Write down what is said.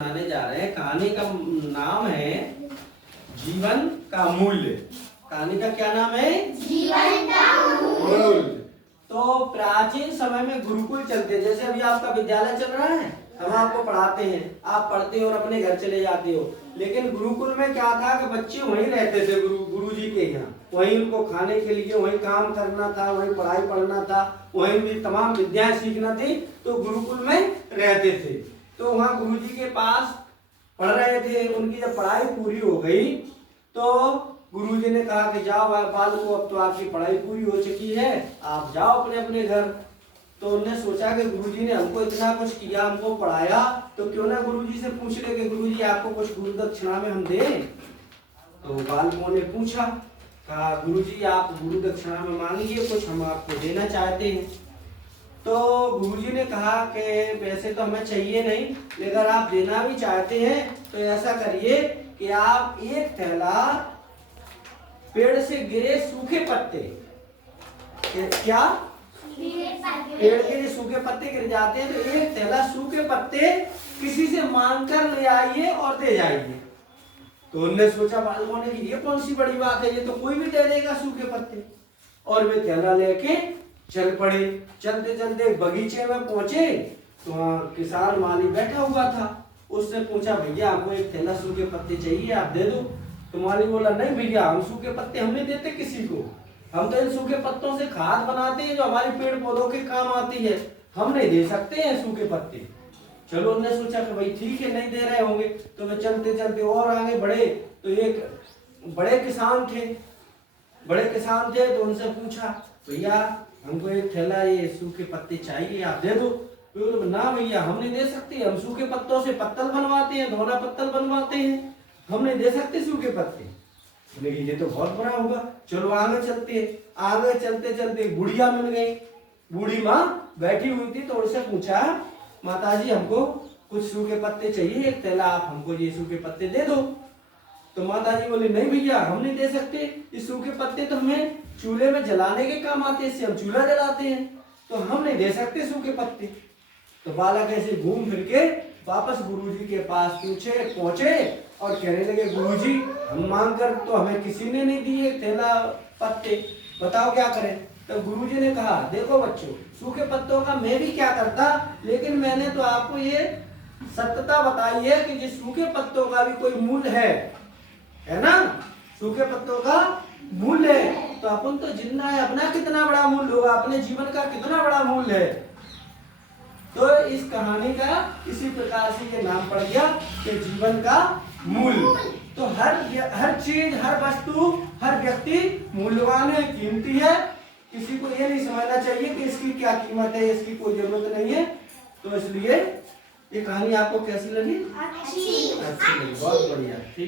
सुनाने जा रहे हैं। कहानी का नाम है जीवन का मूल्य। कहानी का क्या नाम है? जीवन का मूल्य। तो प्राचीन समय में गुरुकुल चलते, जैसे अभी आपका विद्यालय चल रहा है, हम आपको पढ़ाते हैं, आप पढ़ते हो और अपने घर चले जाते हो। लेकिन गुरुकुल में क्या था कि बच्चे वहीं रहते थे, गुरु जी के यहाँ। वहीं उनको खाने के लिए वहीं काम करना था, वहीं पढ़ाई पढ़ना था, वहीं भी तमाम विद्याएं सीखना थी। तो गुरुकुल में रहते थे। तो वहाँ गुरुजी के पास पढ़ रहे थे। उनकी जब पढ़ाई पूरी हो गई तो गुरुजी ने कहा कि जाओ बालको, अब तो आपकी पढ़ाई पूरी हो चुकी है, आप जाओ अपने अपने घर। तो उन्होंने सोचा कि गुरुजी ने हमको इतना कुछ किया, हमको पढ़ाया, तो क्यों ना गुरुजी से पूछ ले कि गुरुजी आपको कुछ गुरु दक्षिणा में हम दें। तो बालकों ने पूछा, कहा गुरुजी आप गुरु दक्षिणा में मांगिए, कुछ हम आपको देना चाहते हैं। तो गुरुजी ने कहा कि वैसे तो हमें चाहिए नहीं, लेकिन अगर आप देना भी चाहते हैं तो ऐसा करिए कि आप एक थैला पेड़ से गिरे सूखे पत्ते, क्या पेड़ के सूखे पत्ते गिर जाते हैं, तो एक थैला सूखे पत्ते किसी से मांग कर ले आइए और दे जाइए। तो उन्होंने सोचा बालकों ने कि ये कौन सी बड़ी बात है, ये तो कोई भी दे देगा सूखे पत्ते। और वे थैला लेके चल पड़े। चलते चलते बगीचे में पहुंचे तो वहाँ किसान माली बैठा हुआ था। उससे पूछा, भैया हमको एक थैला सूखे पत्ते चाहिए, आप दे दो। तो माली बोला, नहीं भैया, हम सूखे पत्ते हम नहीं देते किसी को, हम तो इन सूखे पत्तों से खाद बनाते हैं जो हमारे पेड़ पौधों के काम आती है, हम नहीं दे सकते हैं सूखे पत्ते। चलो उन्होंने सोचा कि भाई ठीक है, नहीं दे रहे होंगे। तो वे चलते चलते और आगे बढ़े तो एक बड़े किसान थे। तो उनसे पूछा, भैया हमको एक थैला ये सूखे पत्ते चाहिए, आप दे दो। तो ना भैया हम नहीं दे सकते, हम सूखे पत्तों से पत्तल बनवाते हैं, धोना पत्तल बनवाते हैं, हम नहीं दे सकते सूखे पत्ते। लेकिन ये तो बहुत बड़ा होगा, चलो आगे चलते चलते बुढ़िया मिल गई। बूढ़ी माँ बैठी हुई थी। तो उनसे पूछा, माताजी हमको कुछ सूखे पत्ते चाहिए, एक थैला आप हमको ये सूखे पत्ते दे दो। तो माताजी बोली, नहीं भैया हम नहीं दे सकते, ये सूखे पत्ते तो हमें चूल्हे में जलाने के काम आते हैं, इससे हम चूल्हा जलाते हैं, तो हम नहीं दे सकते सूखे पत्ते। तो बालक ऐसे घूम फिर के वापस गुरुजी के पास पहुंचे और कहने लगे, गुरुजी हम मांग कर तो हमें किसी ने नहीं दिए थैला पत्ते, बताओ क्या करें। तो गुरुजी ने कहा, देखो बच्चों, सूखे पत्तों का मैं भी क्या करता, लेकिन मैंने तो आपको ये सत्यता बताई है कि जिस सूखे पत्तों का भी कोई मूल्य है ना, सूखे पत्तों का मूल्य है, तो अपन तो जिंदा है, अपना कितना बड़ा मूल्य होगा, अपने जीवन का कितना बड़ा मूल्य है। तो इस कहानी का इसी प्रकार से ये नाम पड़ गया कि जीवन का मूल्य। तो हर चीज, हर वस्तु, हर व्यक्ति मूल्यवान है, कीमती है। किसी को ये नहीं समझना चाहिए कि इसकी क्या कीमत है, इसकी कोई जरूरत नहीं है। तो इसलिए ये कहानी आपको कैसी लगी? अच्छी लगी, बहुत बढ़िया, ठीक।